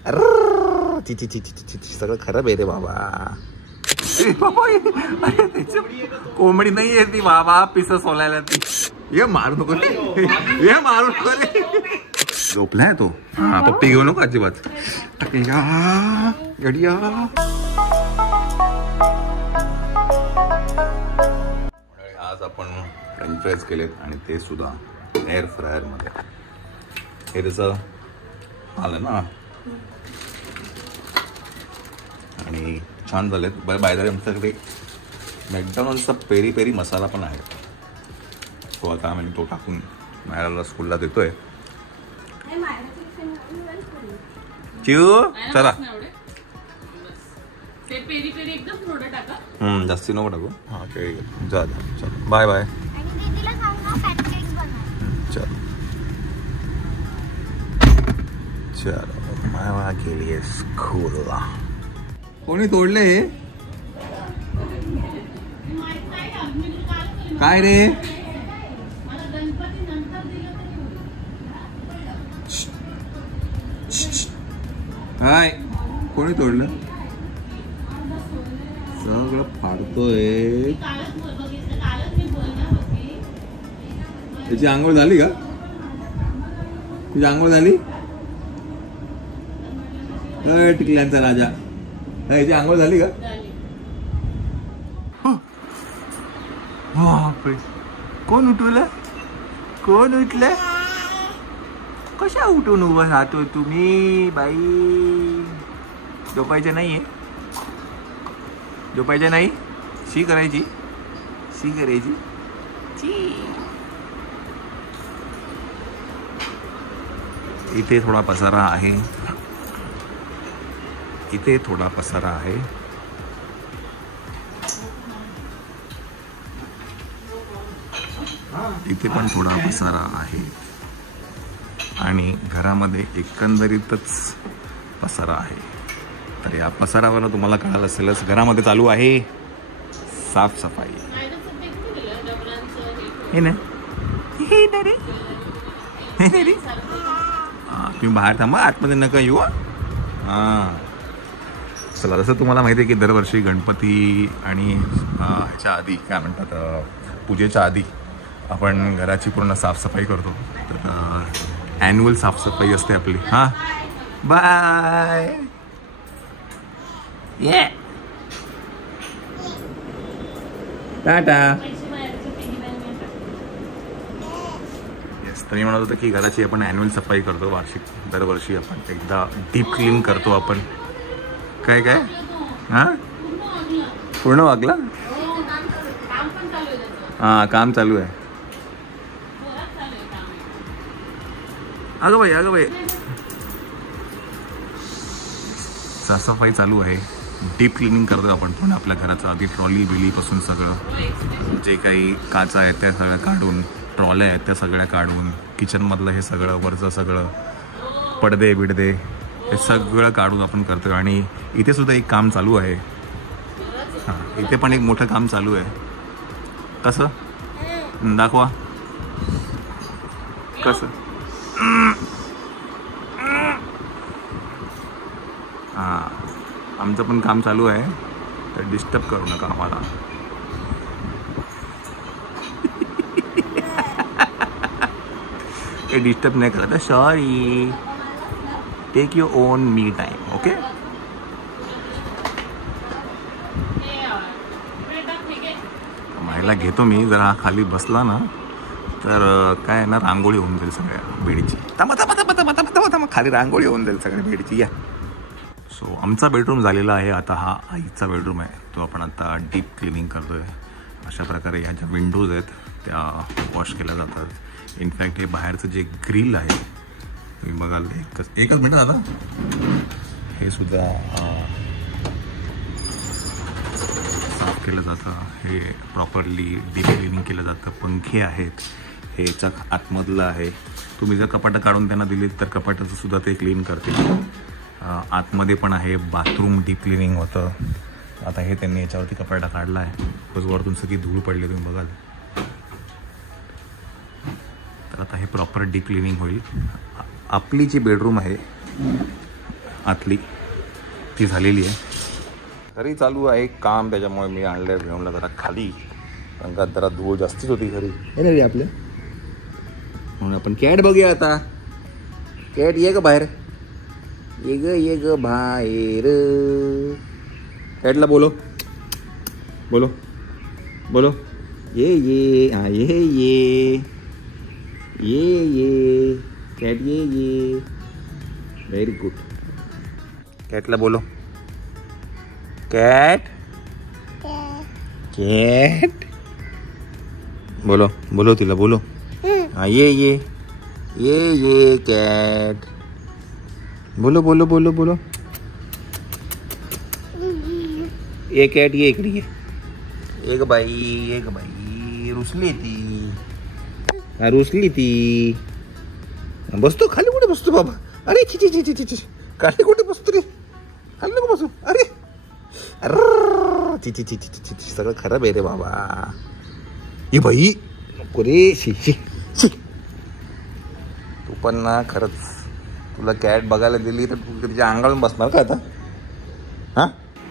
ची ची ची ची ची सगळं खराब आहे रे बाबा. कोंबडी नाही आहे ती बाबा, पिस सोलायला ती. ये मारू नको रे, ये मारू नको रे. झोपलाय तो. हा पप्पी घेऊ नको अजिबात. गडिया आज आपण फ्रेंच फ्राईज केलेत आणि ते सुद्धा एअर फ्रायर मध्ये. हे त्याचं आलं ना आणि छान झालेत. बाय द वे आमच्याकडे मॅकडॉनल्ड्सचा पेरी पेरी मसाला पण आहे. तो आता आम्ही तो टाकून मायराला स्कूलला देतोय. चिऊ चला जास्ती नको टाकू. हा जा चल बाय बाय. चल चलो मायरा गेली स्कूलला. कोणी तोडले हे काय रे? हाय कोणी तोडलं? सगळं फाडतोय. त्याची आंघोळ झाली का? तुझी आंघोळ झाली? टिकल्यांचा राजा. याची आंघोळ झाली का? बापरे कोण उठवलं? कोण उठलं? कशा उठून उभं राहतो तुम्ही बाई? झोपायचं नाहीये? झोपायचं नाही? शी करायची? शी करायची? इथे थोडा पसारा आहे. इथे थोडा पसारा आहे. इथे पण थोडा पसारा आहे आणि घरामध्ये एकंदरीतच पसारा आहे. तर या पसारावरून तुम्हाला कळालं असेलच घरामध्ये चालू आहे साफसफाई. हे ना हे रे तुम्ही बाहेर थांबा, आतमध्ये नका येऊ. हां चला. जसं तुम्हाला माहिती आहे की दरवर्षी गणपती आणि ह्याच्या आधी काय म्हणतात पूजेच्या आधी आपण घराची पूर्ण साफसफाई करतो. तर ॲन्युअल साफसफाई असते आपली. हां बाय. ये टाटा. येस तर मी म्हणत होतं की घराची आपण ॲन्युअल सफाई करतो वार्षिक. दरवर्षी आपण एकदा डीप क्लीन करतो आपण. काय काय हां पूर्ण वागला? हां काम चालू आहे. अगं बाई साफसफाई चालू आहे. डीप क्लिनिंग करतो आपण पण आपल्या घराचं. आधी ट्रॉली बिलीपासून सगळं जे काही काचा आहेत त्या सगळ्या काढून, ट्रॉल्या आहेत त्या सगळ्या काढून, किचनमधलं हे सगळं वरचं सगळं पडदे बिडदे हे सगळं काढून आपण करतो. आणि इथे सुद्धा एक काम चालू आहे. हां इथे पण एक मोठं काम चालू आहे. कसं दाखवा कसं? हां आमचं पण काम चालू आहे तर डिस्टर्ब करू नका आम्हाला. हे डिस्टर्ब नाही करत. सॉरी. टेक युअर ओन मी टाईम. ओके महिला घेतो मी. जर हा खाली बसला ना तर काय ना रांगोळी होऊन जाईल सगळ्या बेडची. थांबा खाली रांगोळी होऊन जाईल सगळ्या बेडची. या सो आमचा बेडरूम झालेला आहे आता. हा आईचा बेडरूम आहे. तो आपण आता डीप क्लिनिंग करतो आहे. अशा प्रकारे ह्या ज्या विंडोज आहेत त्या वॉश केल्या जातात. इनफॅक्ट हे बाहेरचं जे ग्रिल आहे तुम्ही बघाल एकच मिनिट आता हे सुद्धा साफ केलं जातं. हे प्रॉपरली डीप क्लिनिंग केलं जातं. पंखे आहेत. हे याच्या आतमधलं आहे. तुम्ही जर कपाटं काढून त्यांना दिलीत तर कपाटाचं सुद्धा ते क्लीन करतील. आतमध्ये पण आहे. बाथरूम डीप क्लिनिंग होतं. आता हे त्यांनी याच्यावरती कपाटा काढला आहे. बस वरतून सगळी धूळ पडली तुम्ही बघाल. तर आता हे प्रॉपर डीप क्लिनिंग होईल. आपली जी बेडरूम आहे आतली ती झालेली आहे. घरी चालू आहे काम, त्याच्यामुळे मी आणलं व्योमला जरा खाली, कारण का जरा धूळ जास्तीच होती घरी. हे नाही रे आपलं, म्हणून आपण कॅट बघूया आता. कॅट ये ग बाहेर, ये ग बाहेर. कॅटला बोलो बोलो बोलो, ये हाँ ये कॅट ये. Very good. कॅटला बोलो, कॅट कॅट बोलो बोलो तिला बोलो. हाँ ये कॅट बोलो बोलो बोलो बोलो. ये कॅट ये इकडे ये. एक बाई रुसली ती. बसतो खाली, कुठे बसतो बाबा? अरे ची ची ची ची ची, खाली कुठे बसतो रे? खाली नको बसू. अरे ची ची ची ची ची, सगळं खराब आहे रे बाबा. ये बाई नको रे. शी शी शी. तू पण ना खरंच, तुला कॅट बघायला दिली तर तू तिच्या अंगाळून बसणार का आता? हा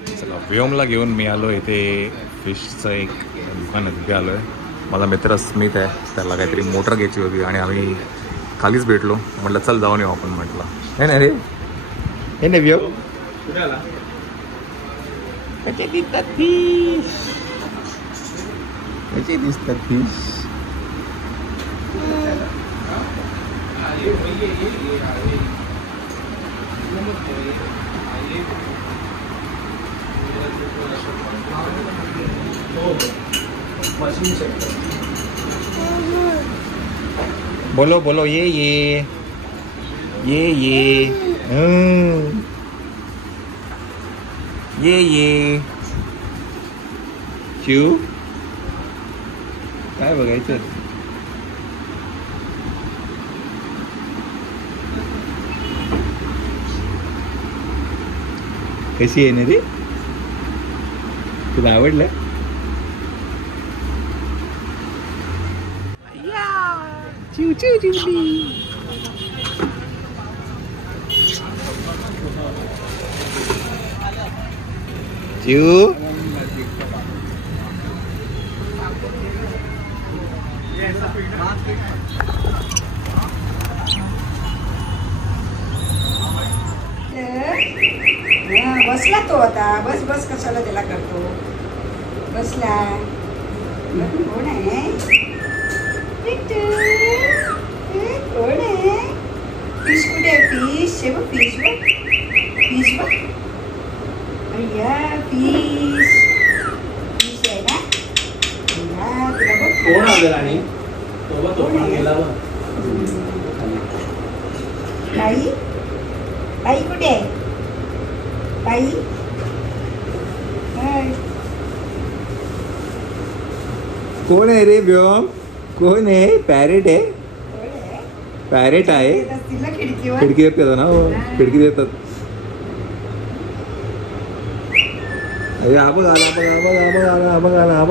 चला, व्योमला घेऊन मी आलो इथे फिशचं एक दुकान आहे, तिथे आलो आहे. माझा मित्र स्मित आहे, त्याला काहीतरी मोटर घ्यायची होती आणि आम्ही खालीच भेटलो. म्हटलं चल जाऊन येऊ आपण. म्हटलं हे नाही रे, हे नाही व्योम कुठे आला? कसे दिसतात फिश, कसे दिसतात फिश. बोलो बोलो ये चिव. काय बघायचं? कशी आहे ना रे? तुला आवडलं? चिव चिव चिवली. चिव बसला तो आता. बस बस कशाला त्याला करतो? बसला. कोण आहे? कोण आहे? फिश कुठे आहे? फिश हे बघ, फिश बघ, फिश बघ. अय्या फिश, फिश आहे ना? तुला बघ कोण आलं राणी? कोण गेला? बाई, बाई कुठे आहे? बाई कोण आहे रे व्योम? कोण आहे? पॅरेट आहे. पॅरेट आहे. खिडकी येतात ना, खिडकी येतात. अरे हा बघ आला, बघ आला.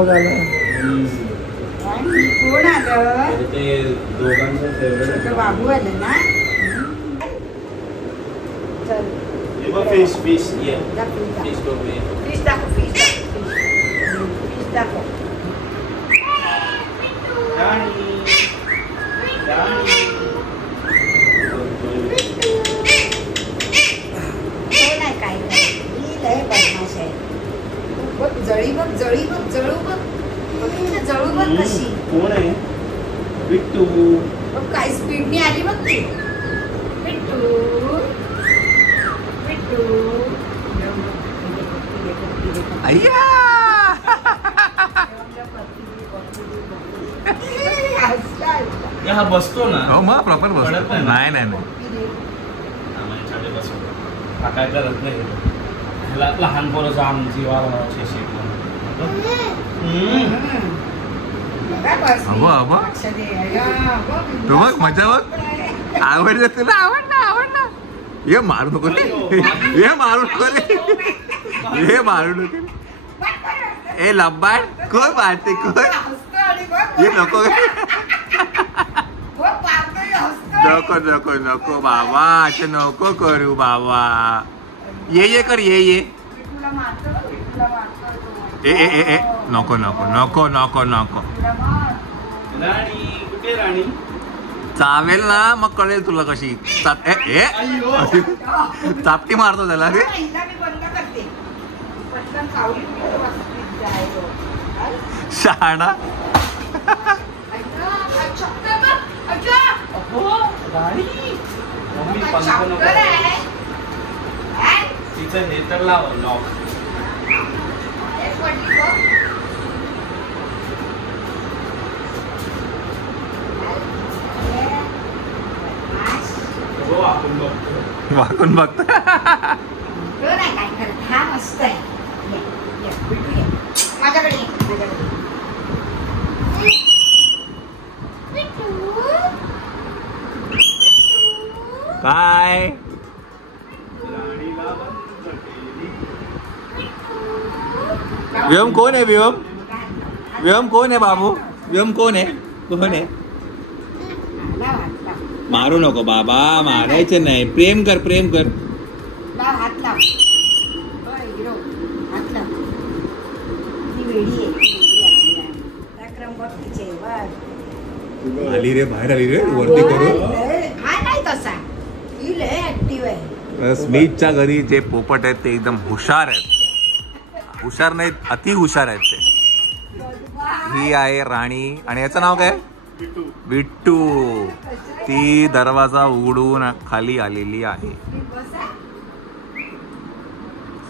कोण आलं? ते दोघांचं फेवरेट बाबू आलं ना. चल फिश फिश ये फिश फिश बघूया. फिश दाखव, फिश दाखव. जळी बघ, जळू बघ. जळू बघ कशी. कोण आहे? बिट्टू. बघ काय स्पीडने आली बघ ती. बिट्टू. अय्या हा बसतो ना. हो मग प्रॉपर बसतो. नाही हा काय करत नाही. लहान पोराचा आमची तू बघ मजा बघ. आवडलं तुला? आवडलं. ये मारू नको रे, हे मारू नको. ए लंबाड कोण मारते? कोण? ये नको नको बाबा, असं नको करू बाबा. ये कर ये तुला मारतो बघ, तुला मारतो तो. ए नको नको नको नको नको तुला मार. राणी कुठे राणी? चावेल ना मग कळेल तुला कशी चापटी मारतो त्याला रे. हिला मी बंद करते. पटकन चावली मी तो वाजवीत जायचो. शहाणा. राणी मम्मी पंख नको. तिचं हे तर लाव लॉक. हो आपण बघतो. वाकून बघतो. नाही काय करत. हा मस्त आहे. ये, ये, बिट्टू ये. माझ्याकडे ये, माझ्याकडे ये. काय राणीला बंद केली. व्योम कोण आहे व्योम? व्योम कोण आहे बाबू? व्योम कोण आहे? कोण आहे? लाव हात लाव. मारू नको बाबा, मारायचं नाही. प्रेम कर प्रेम कर. लाव हात लाव. होय, हिरो. हात लाव. ती वेडी आहे, ती वेडी आहे आपली. त्याक्रम बघ तिचे, बघ. आली रे, बाहेर आली रे, वरती करू. हा नाही तसा. ही लय ऍक्टिव्ह आहे. स्मिथच्या घरी जे पोपट आहेत ते एकदम हुशार आहेत. हुशार नाहीत, अति हुशार आहेत ते. ही आहे राणी आणि याचं नाव काय? बिट्टू. ती दरवाजा उघडून खाली आलेली आहे.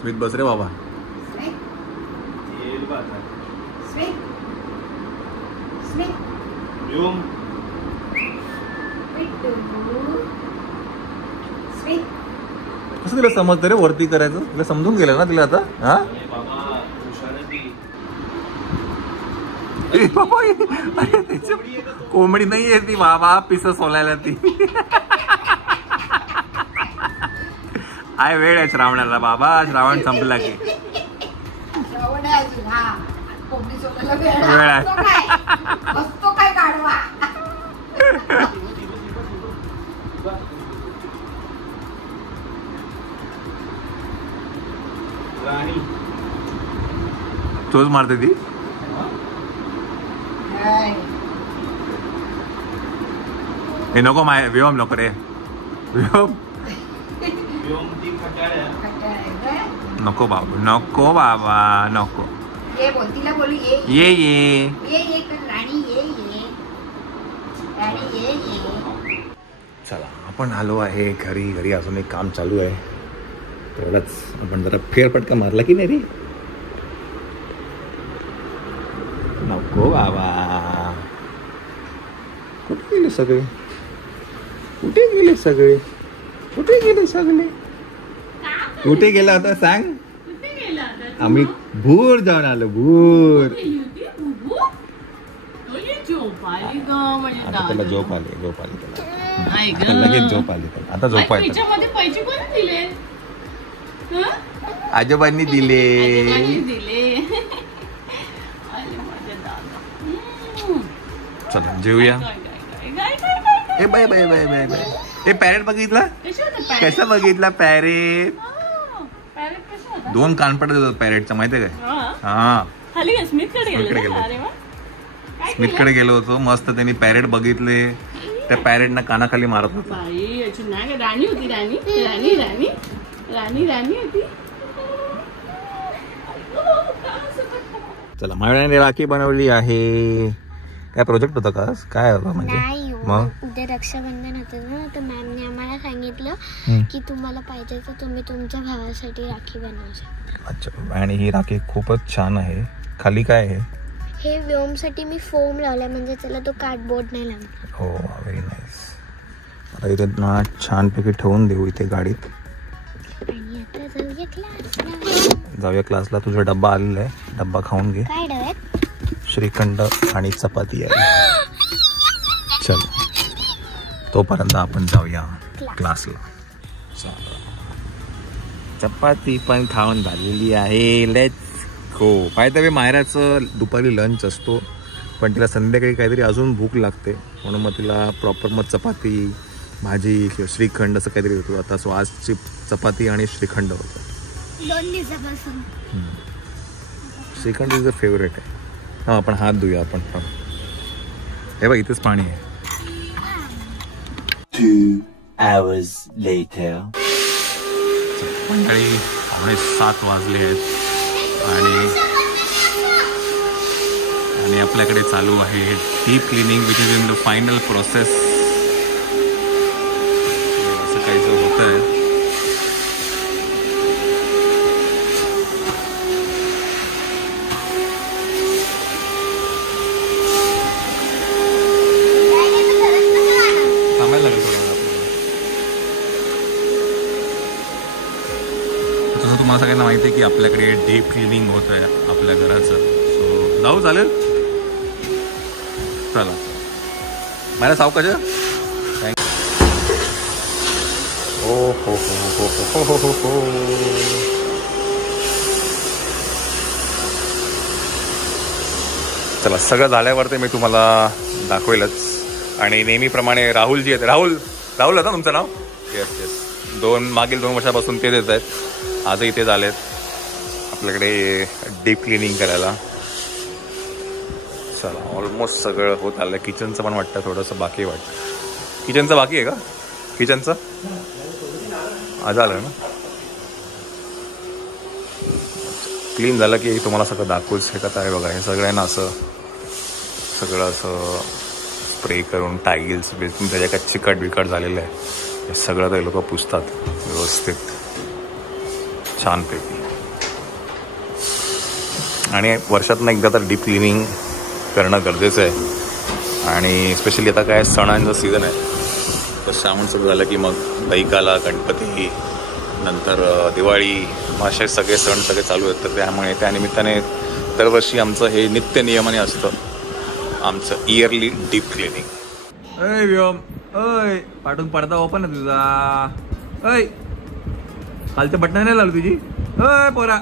स्मिथ बस रे बाबा. येईल बा आता. स्मिथ. स्मिथ. व्योम. बिट्टू. स्मिथ. कसं तिला समजतं रे वरती करायचं? तिला समजून गेलं ना तिला आता. हा ए बाबा हुशार आहे ती. ए बाबा, अरे त्याची कोंबडी नाही आहे ती बाबा, पिस सोलायला ती. आहे वेळ आहे श्रावणाला बाबा. श्रावण संपला की श्रावण आहे अजून. हा, कोंबडी सोडायला वेळ वेळ आहे. असतो काय? असतो काय गाढवा? राणी तोच मारते ती. नाही. हे नको माय व्योम नको रे. व्योम व्योम ती खट्याळ आहे. खट्टा आहे काय? नको बाबा, नको बाबा, नको. ये बोल, तिला बोलू ये. ये ये ये ये कर राणी, ये ये. राणी ये ये. चला आपण आलो आहे घरी. घरी अजून एक काम चालू आहे. तेवढाच आपण जरा फेरफटका मारला की नाही रे. नको बाबा. कुठे गेले सगळे? कुठे गेले सगळे? कुठे गेले सगळे? कुठे गेला होता सांग? आम्ही भूर जाऊन आलो. भूर. आता त्याला झोप आली. झोप आली त्याला. आता लगेच झोप आली त्याला. आता झोपायचं. पैसे कोणी दिले? आजोबांनी दिले. चला जेऊया. ए bye bye bye bye bye. हे पॅरेट बघितला? कसा बघितला पॅरेट? 2 कानपड देतात पॅरेटचा, माहितीये काय? हा, स्मिथकडे गेलो होतो. मस्त त्यांनी पॅरेट बघितले. त्या पॅरेटनं कानाखाली मारत होता. राणी होती. राणी होती. चला माझ्याने राखी बनवली आहे. काय प्रोजेक्ट होता का? काय होता म्हणजे? मग उद्या रक्षाबंधन होतं ना, तर मॅमने आम्हाला सांगितलं की तुम्हाला पाहिजे तर तुम्ही तुमच्या भावासाठी राखी बनवू शकता. अच्छा. आणि ही राखी खूपच छान आहे. खाली काय आहे? हे व्योमसाठी मी फोम लावलाय, म्हणजे त्याला तो कार्डबोर्ड नाही लागला. हो, व्हेरी नाईस. आता इथे ना छानपैकी ठेवून देऊ इथे गाडीत. आणि आता जाऊया क्लासला. जाऊया क्लासला. तुझा डब्बा आलेला आहे, डब्बा खाऊन घे. काय डब्यात? श्रीखंड आणि चपाती आहे. चल तोपर्यंत आपण जाऊया क्लासला. चपाती पण खाऊन झालेली आहे. Let's go. पाहिजे वे मायराचं दुपारी लंच असतो, पण तिला संध्याकाळी काहीतरी अजून भूक लागते, म्हणून मग तिला प्रॉपर मग चपाती भाजी किंवा श्रीखंड असं काहीतरी होतं. आता सो आजची चपाती आणि श्रीखंड होतं. 2 दिवसापासून श्रीखंड इज अ फेवरेट आहे. हा आपण हात धुया आपण. हे बघ इथेच पाणी आहे. 2 hours later. मंडळी 7:30 वाजले आहेत आणि आपल्याकडे चालू आहे deep cleaning which is in the final process. असं काहीच होत आहे. थांबायला लागेल थोडं. तसं तुम्हाला सगळ्यांना माहिती आहे की आपल्याकडे डीप क्लिनिंग होत आहे आपल्या घराचं. सो जाऊ चालेल. चला मला सावकाश. हो हो हो हो हो हो हो. चला सगळं झाल्यावर ते मी तुम्हाला दाखवेलच. आणि नेहमीप्रमाणे राहुलजी आहेत. राहुल होतं तुमचं नाव? Yes yes. मागील 2 वर्षापासून ते देत आहेत. आजही ते झालेत आपल्याकडे डीप क्लिनिंग करायला. चला ऑलमोस्ट सगळं होत आलं. किचनचं पण वाटतं थोडंसं बाकी वाटतं. किचनचं बाकी आहे का? किचनचं आज आलं ना. क्लीन झालं की तुम्हाला सगळं दाखवूच शकत आहे. बघा हे सगळ्यांना असं सगळं असं स्प्रे करून टाईल्स तुमच्या ज्या काही चिकट बिकट झालेलं आहे हे सगळं ते लोक पुसतात व्यवस्थित छानपैकी. आणि वर्षातनं एकदा तर डीप क्लिनिंग करणं गरजेचं आहे. आणि स्पेशली आता काय सणांचं सीझन आहे. तर श्रावण सुरू झालं की मग दैकाला, गणपती, नंतर दिवाळी, असे सगळे सण सगळे चालू आहेत. तर त्यामुळे त्यानिमित्ताने दरवर्षी आमचं हे नित्य नियमाने असतं आमचं इयरली डीप क्लिनिंग. अय व्योम, अय पाठून पडदा ओपन आहे तुझा. अय खालच्या बटन नाही लावली तुझी. अय पोरा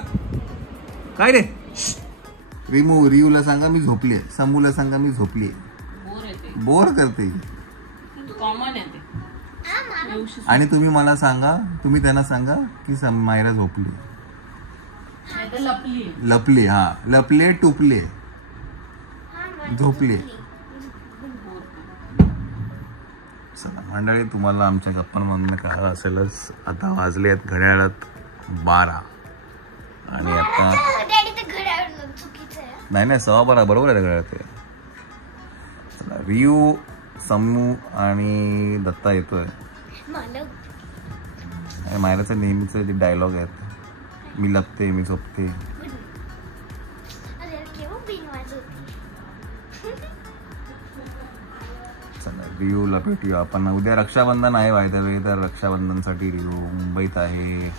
काय रे. रियूला सांगा मी झोपली. समूला सांगा मी झोपली. बोर करते. आणि तुम्ही मला सांगा, तुम्ही त्यांना सांगा की मायरा झोपली. लपली. हा लपले टुपले झोपले. चला मंडळी तुम्हाला आमच्या गप्पांमधून कळलं असेलच. आता वाजले आहेत घड्याळात 12 आणि आता नाही 12:15 बरोबर आहे घड्याळात. चला रियू, समू आणि दत्ता येतोय. मायराचं नेहमीचं जे डायलॉग आहेत, मी लपते मी झोपते. चला रियूला भेटूया आपण. उद्या रक्षाबंधन आहे बाय द वे. तर रक्षाबंधनसाठी रियू मुंबईत आहे.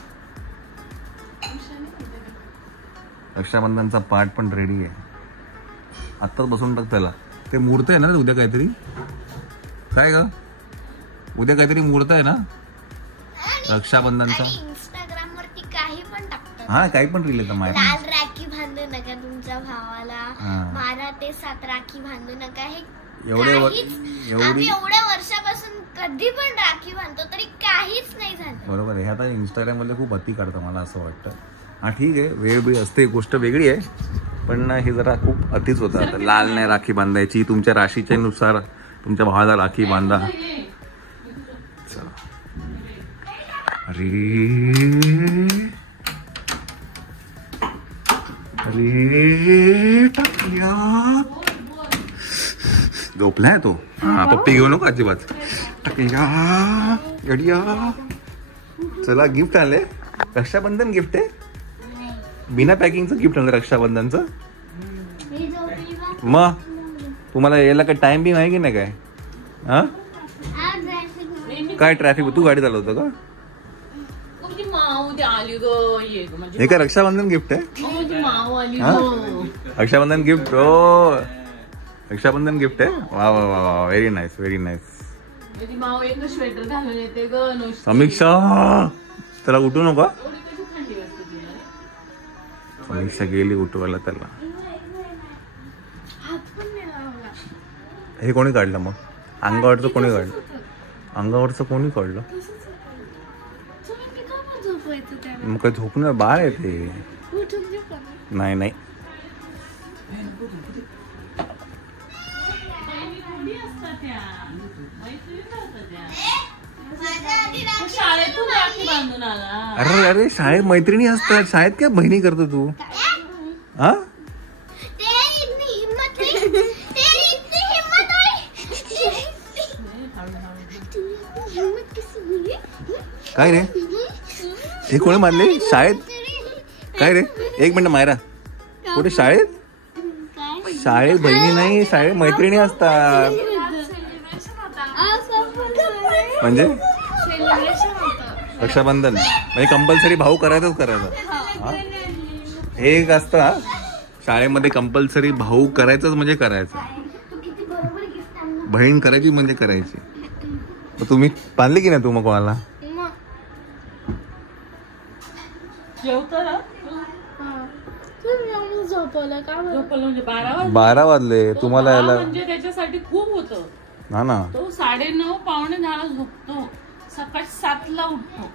रक्षाबंधनचा पार्ट पण रेडी आहे. आत्ताच बसून टाक त्याला. ते मुहूर्त आहे ना उद्या काहीतरी. काय ग उद्या काहीतरी मुहूर्त आहे ना रक्षाबंधनचा. इंस्टाग्राम वरती काही पण टाकतात. हा काही पण रील येतं. माहिती लाल राखी बांधू नका तुमच्या भावाला. 12 ते 7 राखी बांधू नका. हे आम्ही एवढ्या वर्षापासून कधी पण राखी बांधतो तरी काहीच नाही झालं. बरोबर आहे. हे आता इंस्टाग्राम मध्ये खूप अति काढतं मला असं वाटतं. हा ठीक आहे वेळ बी असते गोष्ट वेगळी आहे पण हे जरा खूप अतिच होतं. लाल नाही राखी बांधायची. तुमच्या राशीच्या नुसार तुमच्या भावाला राखी बांधा. अरे टाकल्या झोपलाय तो. हा पप्पी घेऊ नको अजिबात. टाकल्या गडिया. चला गिफ्ट आले. रक्षाबंधन गिफ्ट आहे. बिना पॅकिंगचं गिफ्ट आणलं रक्षाबंधनचं. मग तुम्हाला यायला काय टाइम बी आहे की नाही काय. हा काय ट्रॅफिक. तू गाडी चालवतो का. हे काय रक्षाबंधन गिफ्ट आहे. रक्षाबंधन गिफ्ट. हो रक्षाबंधन गिफ्ट आहे. वा वा वा वा व्हेरी नाईस व्हेरी नाईस. समीक्षा त्याला उठू नका. समीक्षा गेली उठवायला त्याला. हे कोणी काढलं मग अंगावरचं कोणी काढलं. अंगावरचं कोणी कळलं? तुम्ही का पण झोपवायचं त्याला? मग काय झोपणार? बाळ आहे ते. उठून झोपवा. नाही नाही शाळेतून राखी बांधून आला. अरे अरे शाळेत मैत्रिणी असतात. शाळेत काय बहिणी करतो तू? हा काय रे? हे कोणी मानले शाळेत? काय रे? एक मिनिट मायरा, कुठे शाळेत? शाळेत बहिणी नाही, शाळेत मैत्रिणी असतात. म्हणजे रक्षाबंधन म्हणजे कंपल्सरी भाऊ करायचंच करायचं. हे एक असतं शाळेमध्ये कंपल्सरी भाऊ करायचंच म्हणजे करायचं. बहीण करायची म्हणजे करायची. तुम्ही बांधली की नाही तू मग कोणाला? झोपवलं का? झोपवलं म्हणजे 12 वाजले तुम्हाला यायला. म्हणजे त्याच्यासाठी खूप होतं ना. तो 9:30 पावणे 10 झोपतो, सकाळी 7ला उठतो.